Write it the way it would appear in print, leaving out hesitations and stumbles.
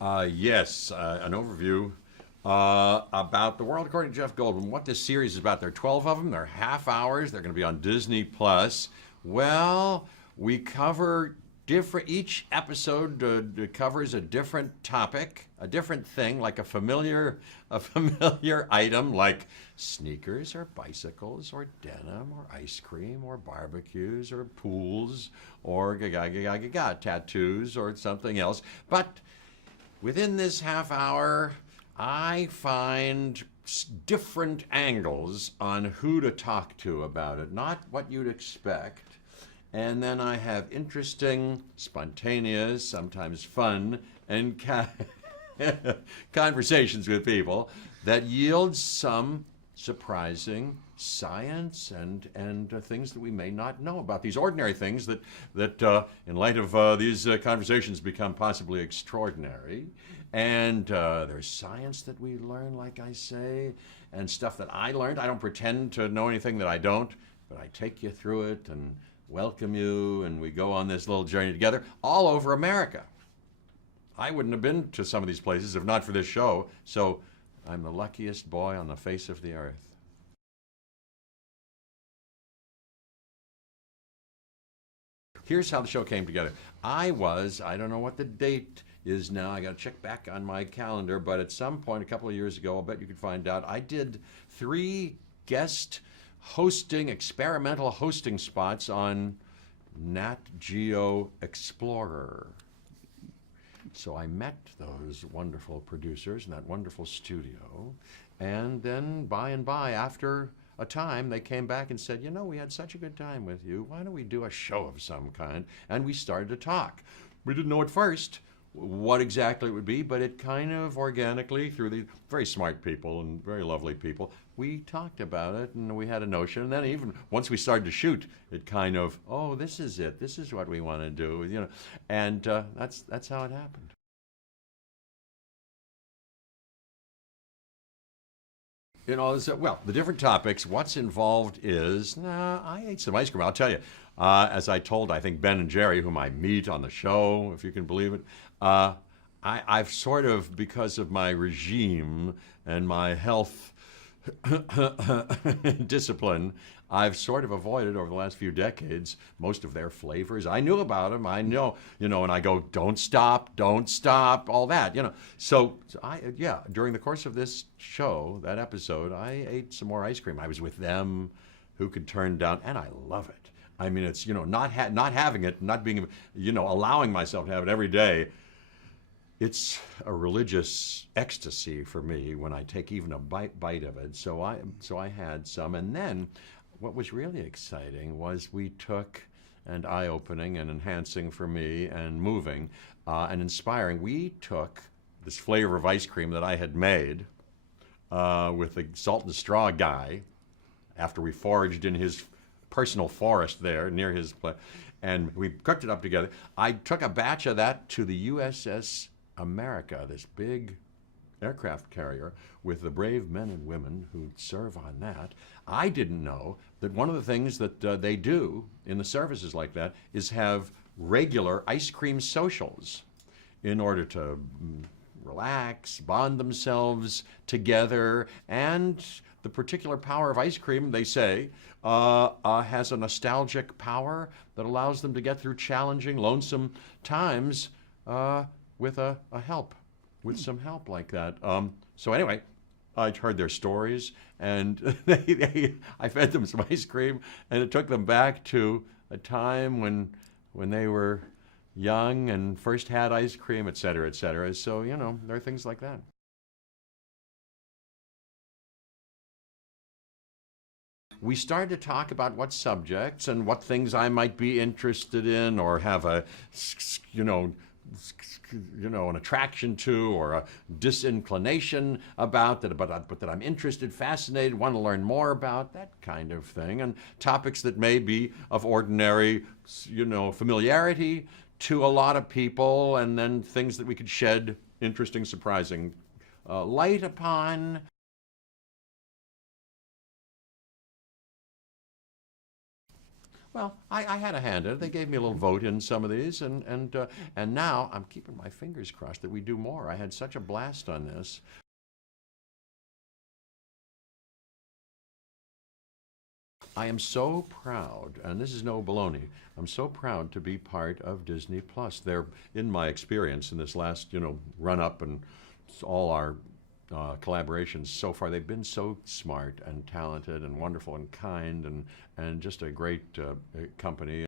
Yes, an overview about the world according to Jeff Goldblum. What this series is about. There are 12 of them. They're half hours. They're going to be on Disney Plus. Well, we cover different. Each episode covers a different topic, a different thing, like a familiar item, like sneakers or bicycles or denim or ice cream or barbecues or pools or tattoos or something else. But within this half hour, I find different angles on who to talk to about it, not what you'd expect. And then I have interesting, spontaneous, sometimes fun, and conversations with people that yield some surprising science and things that we may not know about. These ordinary things that in light of these conversations, become possibly extraordinary. And there's science that we learn, like I say, and stuff that I learned. I don't pretend to know anything that I don't, but I take you through it and welcome you, and we go on this little journey together all over America. I wouldn't have been to some of these places if not for this show, so I'm the luckiest boy on the face of the earth. Here's how the show came together. I don't know what the date is now. I got to check back on my calendar, but at some point a couple of years ago, I'll bet you could find out, I did 3 guest experimental hosting spots on Nat Geo Explorer. So I met those wonderful producers in that wonderful studio, and then by and by, after a time, they came back and said, we had such a good time with you. Why don't we do a show of some kind? And we started to talk. We didn't know at first what exactly it would be, but it kind of organically, through these very smart people and very lovely people, we talked about it and we had a notion. And then even once we started to shoot, it kind of, oh, this is it. This is what we want to do, And that's how it happened. Well, the different topics, what's involved is, I ate some ice cream, I'll tell you. As I told, I think, Ben and Jerry, whom I meet on the show, if you can believe it, I've sort of, because of my regime and my health discipline, I've sort of avoided over the last few decades most of their flavors. I knew about them. I know, and I go, don't stop, all that, So during the course of this show, that episode, I ate some more ice cream. I was with them, who could turn down, and I love it. I mean, it's, not having it, not being, allowing myself to have it every day. It's a religious ecstasy for me when I take even a bite of it. So I had some, and then what was really exciting was we took, and eye-opening and enhancing for me and moving and inspiring, we took this flavor of ice cream that I had made with the salt and straw guy after we foraged in his personal forest there near his place, and we cooked it up together. I took a batch of that to the USS America, this big aircraft carrier with the brave men and women who serve on that. I didn't know that one of the things that they do in the services like that is have regular ice cream socials in order to relax, bond themselves together, and the particular power of ice cream, they say, has a nostalgic power that allows them to get through challenging, lonesome times with some help like that. So anyway, I heard their stories, and I fed them some ice cream, and it took them back to a time when they were young and first had ice cream, et cetera, et cetera. So, there are things like that. We started to talk about what subjects and what things I might be interested in or have an attraction to or a disinclination about but that I'm interested, fascinated, want to learn more about, that kind of thing, and topics that may be of ordinary, familiarity to a lot of people, and then things that we could shed interesting, surprising light upon. Well, I had a hand in it. They gave me a little vote in some of these, and now I'm keeping my fingers crossed that we do more. I had such a blast on this. I am so proud, and this is no baloney. I'm so proud to be part of Disney Plus. They're, in my experience, in this last run up and all our collaborations so far, they've been so smart and talented and wonderful and kind and just a great company.